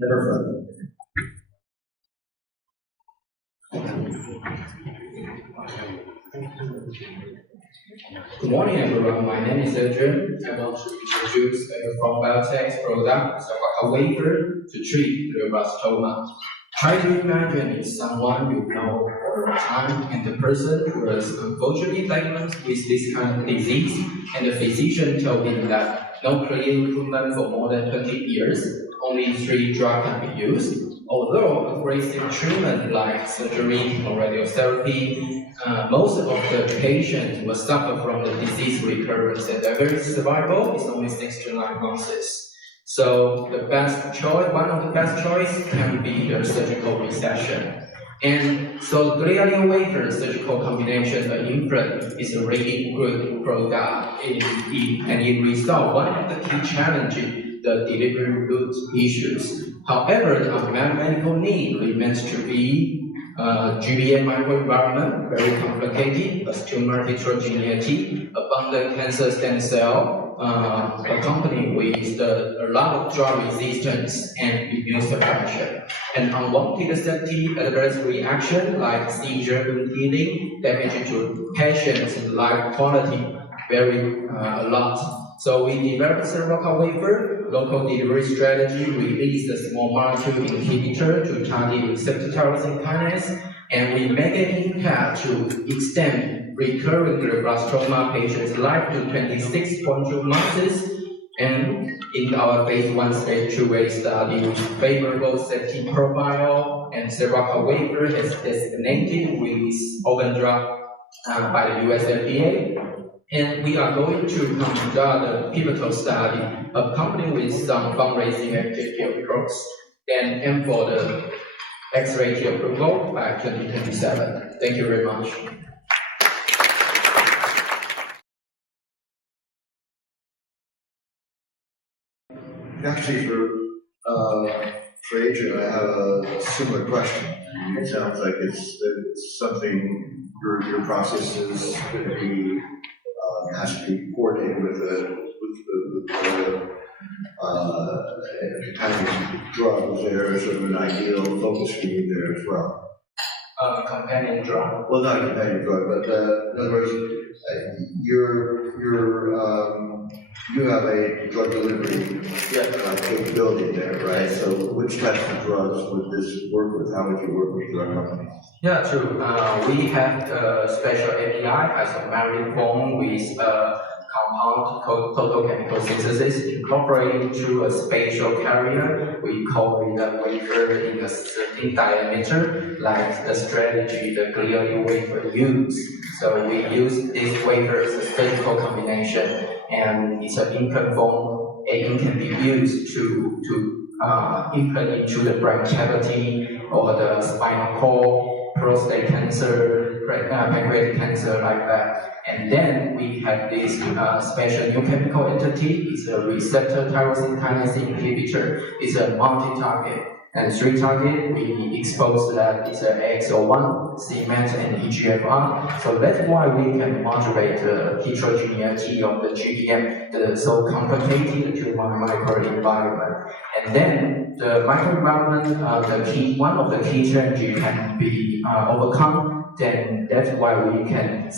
Everfront. Good morning, everyone. My name is Adrian. I want to introduce Everfront Biotech's product, a wafer to treat glioblastoma. Try to imagine someone you know for a time and the person who was unfortunately diagnosed with this kind of disease, and the physician told him that no clear improvement for more than 20 years, only 3 drugs can be used. Although aggressive treatment like surgery or radiotherapy, most of the patients will suffer from the disease recurrence, and the average survival is only 6 to 9 months. So the best choice, one of the best choice can be the surgical resection. And so glial wafer surgical combination, the implant, is a really good product. And it resolves one of the key challenges, the delivery route issues. However, the unmet medical need remains to be GBM microenvironment, very complicated, as tumor heterogeneity, abundant cancer stem cell, accompanied with a lot of drug resistance and immune suppression, and unwanted safety adverse reaction like seizure, wound healing, damage to patients' life quality, a lot. So we developed cervical wafer, local delivery strategy, released a small molecule inhibitor to target receptor tyrosine kinase, and we make an impact to extend recurrent glioblastoma patients' life to 26.2 months. And in our phase 1 stage 2A study, with favorable safety profile, and cervical wafer is designated with orphan drug by the US FDA. And we are going to conduct a pivotal study accompanied with some fundraising activity, of course, and aim for the X-ray approval by 2027. Thank you very much. Actually, for Adrian, I have a similar question. It sounds like it's something your process is going to be has to be coordinated with the companion drug. Is there sort of an ideal focus for you there as well? Companion drug. Well, not a companion drug, but in other words, you have a drug delivery capability there, right? So which types of drugs would this work with? How would you work with drug companies? Yeah, true. We have a special API as a membrane form with a compound called total chemical synthesis incorporated through a spatial carrier. We call it a wafer in a certain diameter, like the strategy the glial wafer used. So we use this wafer as a surgical combination, and it's an implant form, and it can be used to implant into the brain cavity or the spinal cord, prostate cancer, pancreatic cancer, like that. And then we have this special new chemical entity. It's a receptor tyrosine kinase inhibitor. It's a multi-target. And 3 target, we expose that it's an AXO1, cMET, and EGFR. So that's why we can modulate the heterogeneity of the GBM, the so complicated tumor microenvironment. And then the microenvironment, one of the key challenges can be overcome. Then that's why we can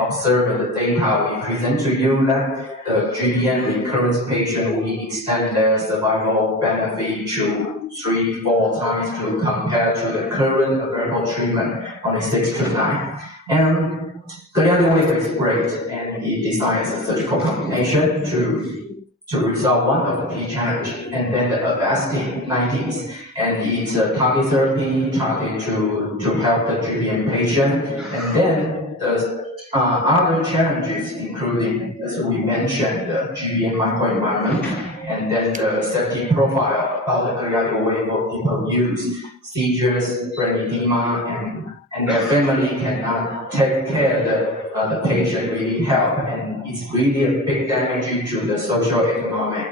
observe the data we present to you that the GBM recurrence patient, we extend their survival benefit to 3-4 times to compare to the current available treatment, only 6 to 9. And glial wafer is great, and it designs a surgical combination to resolve one of the key challenges. And then the Avastin 90s, and it's a target therapy target to help the GBM patient. And then the other challenges, including, as we mentioned, the GBM microenvironment, and then the safety profile about the glial wafer people use, seizures, brain edema, and their family cannot take care of the patient really help, and it's really a big damage to the social economic.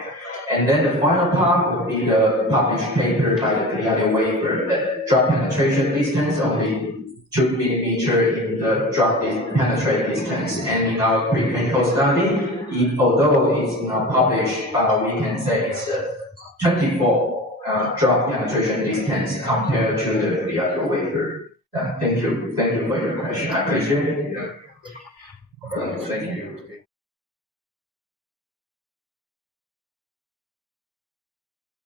And then the final part would be the published paper by the glial wafer, that drug penetration distance only 2 millimeters in the drug penetrate distance. And in our preclinical study, although it's not published, but we can say it's 24 drop penetration distance compared to the other wafer. Thank you for your question. I appreciate it. Thank you.